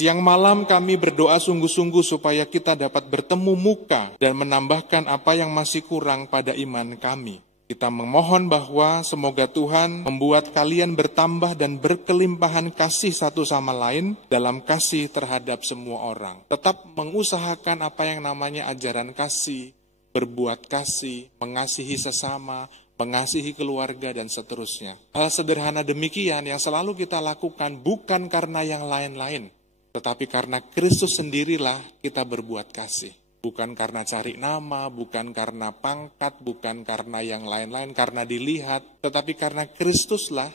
Siang malam kami berdoa sungguh-sungguh supaya kita dapat bertemu muka dan menambahkan apa yang masih kurang pada iman kami. Kita memohon bahwa semoga Tuhan membuat kalian bertambah dan berkelimpahan kasih satu sama lain dalam kasih terhadap semua orang. Tetap mengusahakan apa yang namanya ajaran kasih, berbuat kasih, mengasihi sesama, mengasihi keluarga, dan seterusnya. Hal sederhana demikian yang selalu kita lakukan bukan karena yang lain-lain, tetapi karena Kristus sendirilah kita berbuat kasih. Bukan karena cari nama, bukan karena pangkat, bukan karena yang lain-lain, karena dilihat, tetapi karena Kristuslah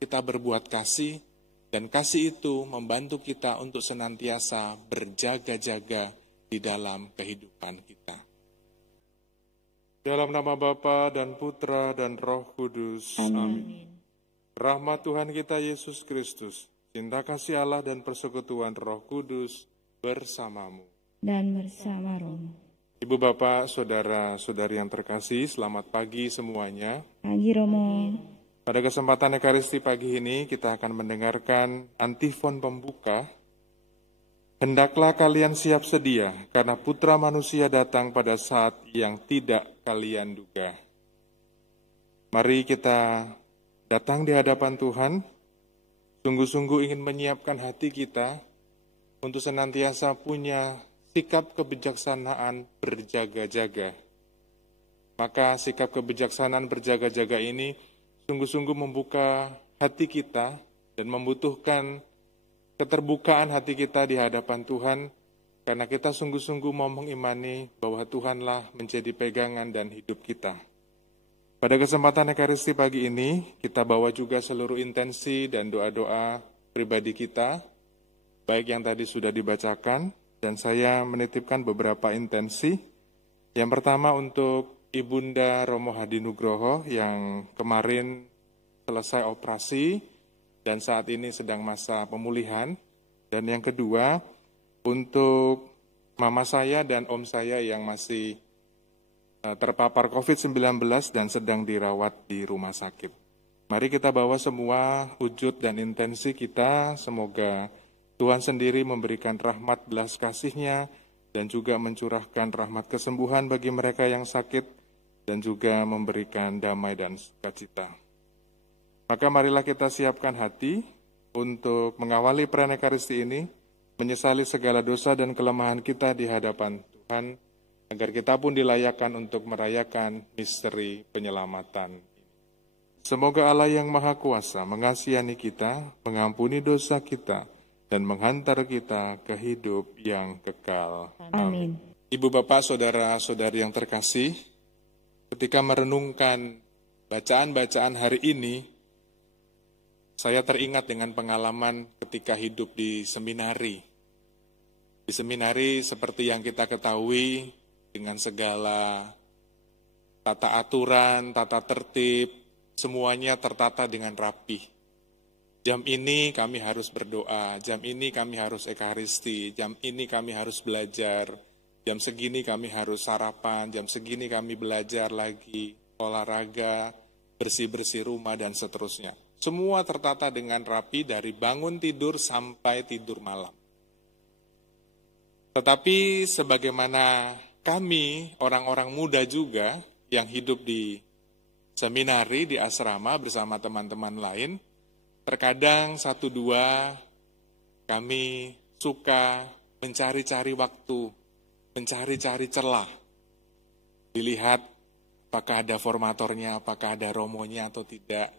kita berbuat kasih, dan kasih itu membantu kita untuk senantiasa berjaga-jaga di dalam kehidupan kita. Dalam nama Bapa dan Putra dan Roh Kudus. Amin. Rahmat Tuhan kita Yesus Kristus, cinta kasih Allah dan persekutuan Roh Kudus bersamamu dan bersama rohmu. Ibu bapak, saudara-saudari yang terkasih, selamat pagi semuanya. Pagi Romo. Pada kesempatan Ekaristi pagi ini kita akan mendengarkan antifon pembuka. Hendaklah kalian siap sedia, karena Putra Manusia datang pada saat yang tidak kalian duga. Mari kita datang di hadapan Tuhan, sungguh-sungguh ingin menyiapkan hati kita untuk senantiasa punya sikap kebijaksanaan berjaga-jaga. Maka sikap kebijaksanaan berjaga-jaga ini sungguh-sungguh membuka hati kita dan membutuhkan keterbukaan hati kita di hadapan Tuhan, karena kita sungguh-sungguh mau mengimani bahwa Tuhanlah menjadi pegangan dan hidup kita. Pada kesempatan Ekaristi pagi ini, kita bawa juga seluruh intensi dan doa-doa pribadi kita, baik yang tadi sudah dibacakan, dan saya menitipkan beberapa intensi. Yang pertama untuk Ibunda Romo Hadi Nugroho yang kemarin selesai operasi dan saat ini sedang masa pemulihan. Dan yang kedua untuk mama saya dan om saya yang masih terpapar COVID-19 dan sedang dirawat di rumah sakit. Mari kita bawa semua wujud dan intensi kita, semoga Tuhan sendiri memberikan rahmat belas kasih-Nya dan juga mencurahkan rahmat kesembuhan bagi mereka yang sakit dan juga memberikan damai dan sukacita. Maka marilah kita siapkan hati untuk mengawali perayaan Ekaristi ini, menyesali segala dosa dan kelemahan kita di hadapan Tuhan, agar kita pun dilayakkan untuk merayakan misteri penyelamatan. Semoga Allah yang Maha Kuasa mengasihani kita, mengampuni dosa kita, dan menghantar kita ke hidup yang kekal. Amin. Ibu bapak, saudara-saudari yang terkasih, ketika merenungkan bacaan-bacaan hari ini, saya teringat dengan pengalaman ketika hidup di seminari. Di seminari seperti yang kita ketahui, dengan segala tata aturan, tata tertib, semuanya tertata dengan rapih. Jam ini kami harus berdoa, jam ini kami harus ekaristi, jam ini kami harus belajar, jam segini kami harus sarapan, jam segini kami belajar lagi, olahraga, bersih-bersih rumah, dan seterusnya. Semua tertata dengan rapi dari bangun tidur sampai tidur malam. Tetapi sebagaimana kami, orang-orang muda juga, yang hidup di seminari, di asrama bersama teman-teman lain, terkadang satu dua kami suka mencari-cari waktu, mencari-cari celah. Dilihat apakah ada formatornya, apakah ada romonya atau tidak.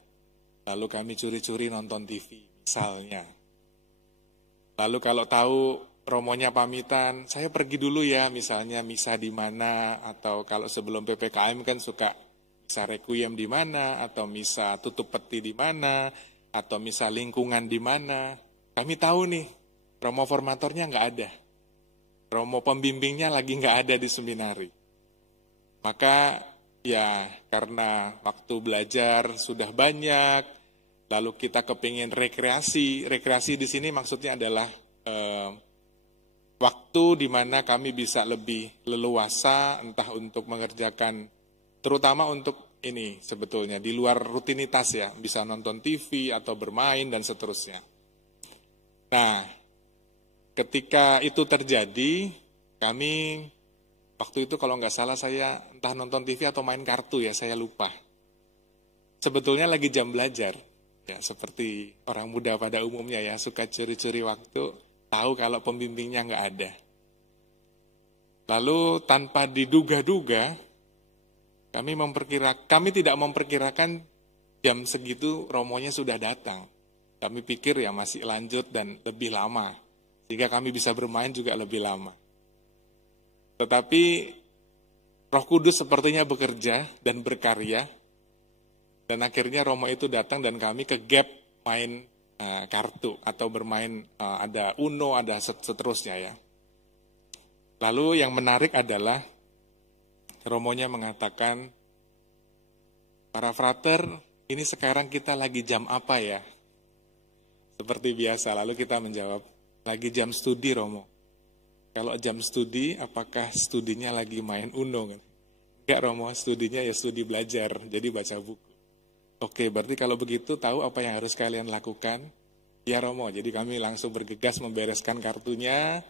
Lalu kami curi-curi nonton TV misalnya. Lalu kalau tahu romonya pamitan, saya pergi dulu ya, misalnya misa di mana, atau kalau sebelum PPKM kan suka misa requiem di mana, atau misa tutup peti di mana, atau misa lingkungan di mana. Kami tahu nih, romo formatornya nggak ada. Romo pembimbingnya lagi nggak ada di seminari. Maka ya karena waktu belajar sudah banyak, lalu kita kepingin rekreasi. Rekreasi di sini maksudnya adalah waktu di mana kami bisa lebih leluasa, entah untuk mengerjakan, terutama untuk ini sebetulnya di luar rutinitas ya, bisa nonton TV atau bermain dan seterusnya. Nah, ketika itu terjadi, kami waktu itu kalau nggak salah saya entah nonton TV atau main kartu ya, saya lupa. Sebetulnya lagi jam belajar, ya seperti orang muda pada umumnya ya, suka curi-curi waktu, tahu kalau pembimbingnya nggak ada. Lalu tanpa diduga-duga, kami tidak memperkirakan jam segitu romonya sudah datang. Kami pikir ya masih lanjut dan lebih lama, sehingga kami bisa bermain juga lebih lama. Tetapi Roh Kudus sepertinya bekerja dan berkarya, dan akhirnya Romo itu datang dan kami ke gap main kartu atau bermain ada Uno, ada seterusnya ya. Lalu yang menarik adalah Romonya mengatakan, para frater, ini sekarang kita lagi jam apa ya? Seperti biasa, lalu kita menjawab, lagi jam studi Romo. Kalau jam studi, apakah studinya lagi main Uno? Enggak Romo, studinya ya studi belajar, jadi baca buku. Oke, berarti kalau begitu tahu apa yang harus kalian lakukan? Ya Romo, jadi kami langsung bergegas membereskan kartunya,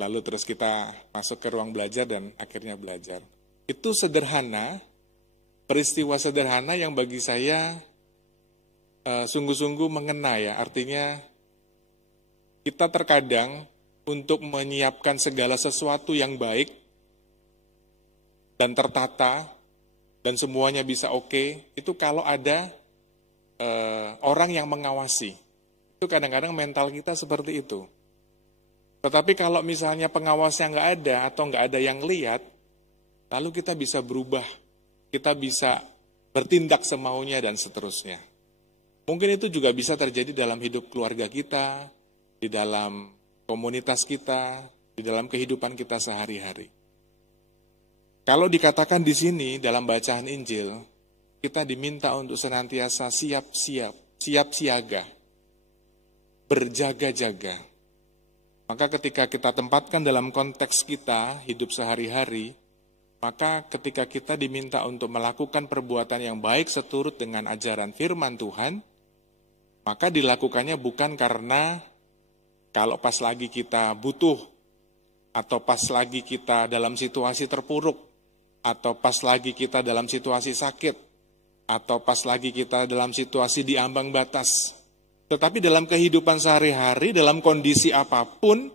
lalu terus kita masuk ke ruang belajar dan akhirnya belajar. Itu sederhana, peristiwa sederhana yang bagi saya sungguh-sungguh mengena ya. Artinya kita terkadang untuk menyiapkan segala sesuatu yang baik dan tertata dan semuanya bisa oke, itu kalau ada orang yang mengawasi. Itu kadang-kadang mental kita seperti itu. Tetapi kalau misalnya pengawasnya nggak ada atau nggak ada yang lihat, lalu kita bisa berubah, kita bisa bertindak semaunya dan seterusnya. Mungkin itu juga bisa terjadi dalam hidup keluarga kita, di dalam komunitas kita, di dalam kehidupan kita sehari-hari. Kalau dikatakan di sini dalam bacaan Injil, kita diminta untuk senantiasa siap siaga, berjaga-jaga. Maka ketika kita tempatkan dalam konteks kita, hidup sehari-hari, maka ketika kita diminta untuk melakukan perbuatan yang baik seturut dengan ajaran firman Tuhan, maka dilakukannya bukan karena kalau pas lagi kita butuh, atau pas lagi kita dalam situasi terpuruk, atau pas lagi kita dalam situasi sakit, atau pas lagi kita dalam situasi di ambang batas. Tetapi dalam kehidupan sehari-hari, dalam kondisi apapun,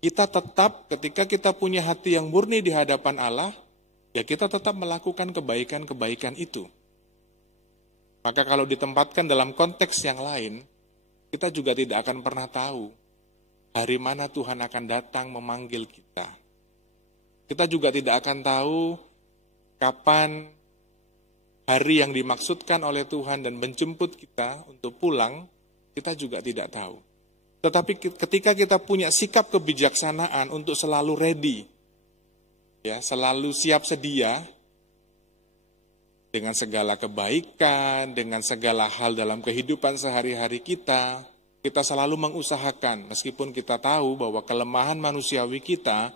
kita tetap ketika kita punya hati yang murni di hadapan Allah, ya kita tetap melakukan kebaikan-kebaikan itu. Maka kalau ditempatkan dalam konteks yang lain, kita juga tidak akan pernah tahu hari mana Tuhan akan datang memanggil kita. Kita juga tidak akan tahu kapan hari yang dimaksudkan oleh Tuhan dan menjemput kita untuk pulang, kita juga tidak tahu. Tetapi ketika kita punya sikap kebijaksanaan untuk selalu ready, ya, selalu siap sedia dengan segala kebaikan, dengan segala hal dalam kehidupan sehari-hari kita selalu mengusahakan, meskipun kita tahu bahwa kelemahan manusiawi kita,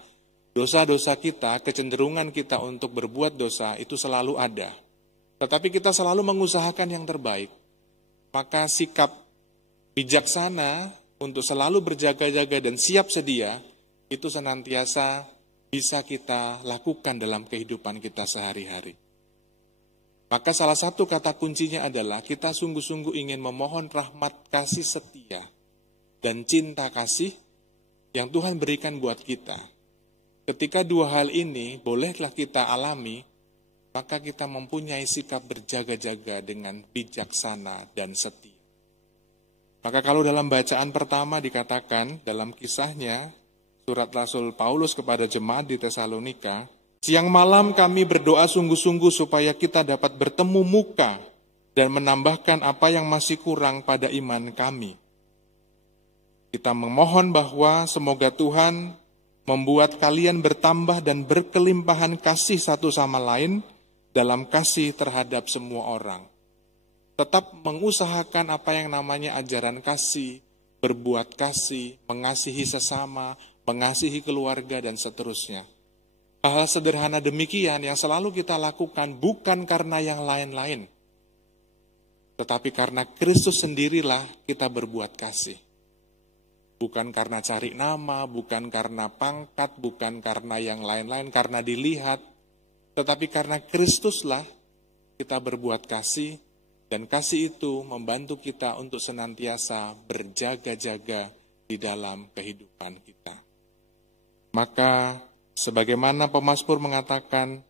dosa-dosa kita, kecenderungan kita untuk berbuat dosa itu selalu ada. Tetapi kita selalu mengusahakan yang terbaik. Maka sikap bijaksana untuk selalu berjaga-jaga dan siap sedia, itu senantiasa bisa kita lakukan dalam kehidupan kita sehari-hari. Maka salah satu kata kuncinya adalah kita sungguh-sungguh ingin memohon rahmat kasih setia dan cinta kasih yang Tuhan berikan buat kita. Ketika dua hal ini bolehlah kita alami, maka kita mempunyai sikap berjaga-jaga dengan bijaksana dan setia. Maka kalau dalam bacaan pertama dikatakan dalam kisahnya, surat Rasul Paulus kepada jemaat di Tesalonika, siang malam kami berdoa sungguh-sungguh supaya kita dapat bertemu muka dan menambahkan apa yang masih kurang pada iman kami. Kita memohon bahwa semoga Tuhan membuat kalian bertambah dan berkelimpahan kasih satu sama lain dalam kasih terhadap semua orang. Tetap mengusahakan apa yang namanya ajaran kasih, berbuat kasih, mengasihi sesama, mengasihi keluarga, dan seterusnya. Hal sederhana demikian yang selalu kita lakukan bukan karena yang lain-lain, tetapi karena Kristus sendirilah kita berbuat kasih. Bukan karena cari nama, bukan karena pangkat, bukan karena yang lain-lain, karena dilihat. Tetapi karena Kristuslah kita berbuat kasih, dan kasih itu membantu kita untuk senantiasa berjaga-jaga di dalam kehidupan kita. Maka sebagaimana pemazmur mengatakan,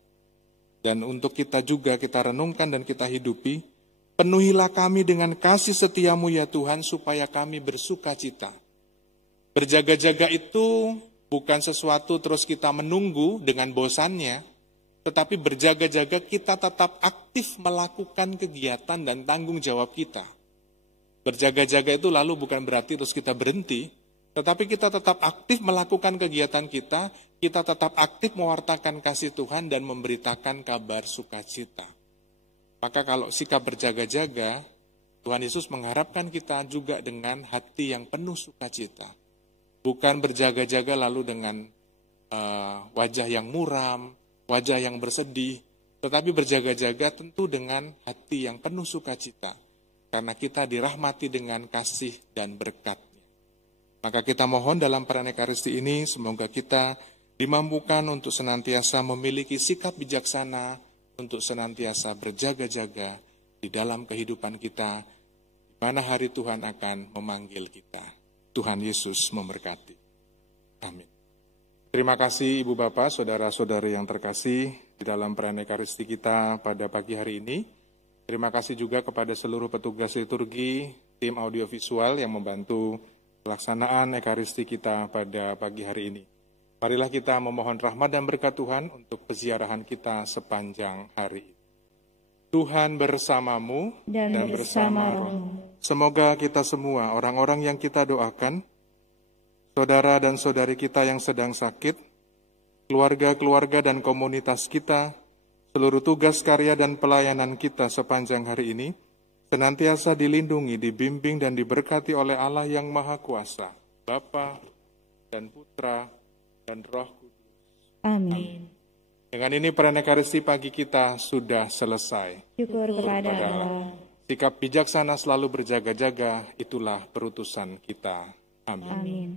dan untuk kita juga kita renungkan dan kita hidupi, penuhilah kami dengan kasih setiamu ya Tuhan, supaya kami bersuka cita. Berjaga-jaga itu bukan sesuatu terus kita menunggu dengan bosannya, tetapi berjaga-jaga kita tetap aktif melakukan kegiatan dan tanggung jawab kita. Berjaga-jaga itu lalu bukan berarti terus kita berhenti, tetapi kita tetap aktif melakukan kegiatan kita tetap aktif mewartakan kasih Tuhan dan memberitakan kabar sukacita. Maka kalau sikap berjaga-jaga, Tuhan Yesus mengharapkan kita juga dengan hati yang penuh sukacita. Bukan berjaga-jaga lalu dengan wajah yang muram, wajah yang bersedih, tetapi berjaga-jaga tentu dengan hati yang penuh sukacita, karena kita dirahmati dengan kasih dan berkat-Nya. Maka kita mohon dalam perayaan Ekaristi ini, semoga kita dimampukan untuk senantiasa memiliki sikap bijaksana, untuk senantiasa berjaga-jaga di dalam kehidupan kita, di mana hari Tuhan akan memanggil kita. Tuhan Yesus memberkati. Amin. Terima kasih Ibu Bapak, Saudara-saudari yang terkasih di dalam perayaan Ekaristi kita pada pagi hari ini. Terima kasih juga kepada seluruh petugas liturgi, tim audiovisual yang membantu pelaksanaan Ekaristi kita pada pagi hari ini. Marilah kita memohon rahmat dan berkat Tuhan untuk peziarahan kita sepanjang hari. Tuhan bersamamu dan bersama rohmu. Semoga kita semua, orang-orang yang kita doakan, saudara dan saudari kita yang sedang sakit, keluarga-keluarga dan komunitas kita, seluruh tugas karya dan pelayanan kita sepanjang hari ini, senantiasa dilindungi, dibimbing dan diberkati oleh Allah yang Maha Kuasa, Bapa dan Putra dan Roh Kudus. Amin. Dengan ini perayaan Ekaristi pagi kita sudah selesai. Syukur kepada Allah. Sikap bijaksana selalu berjaga-jaga, itulah perutusan kita. Amin. Amin.